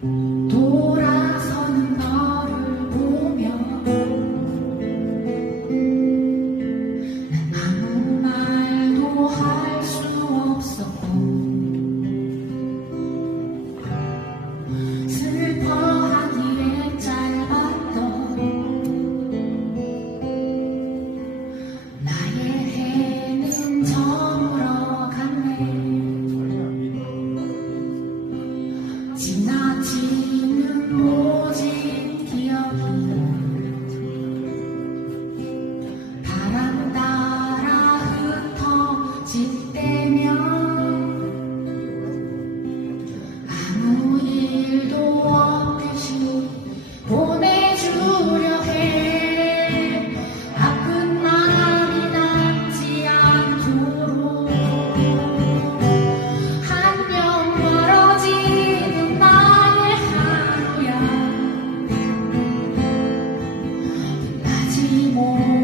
돌 more.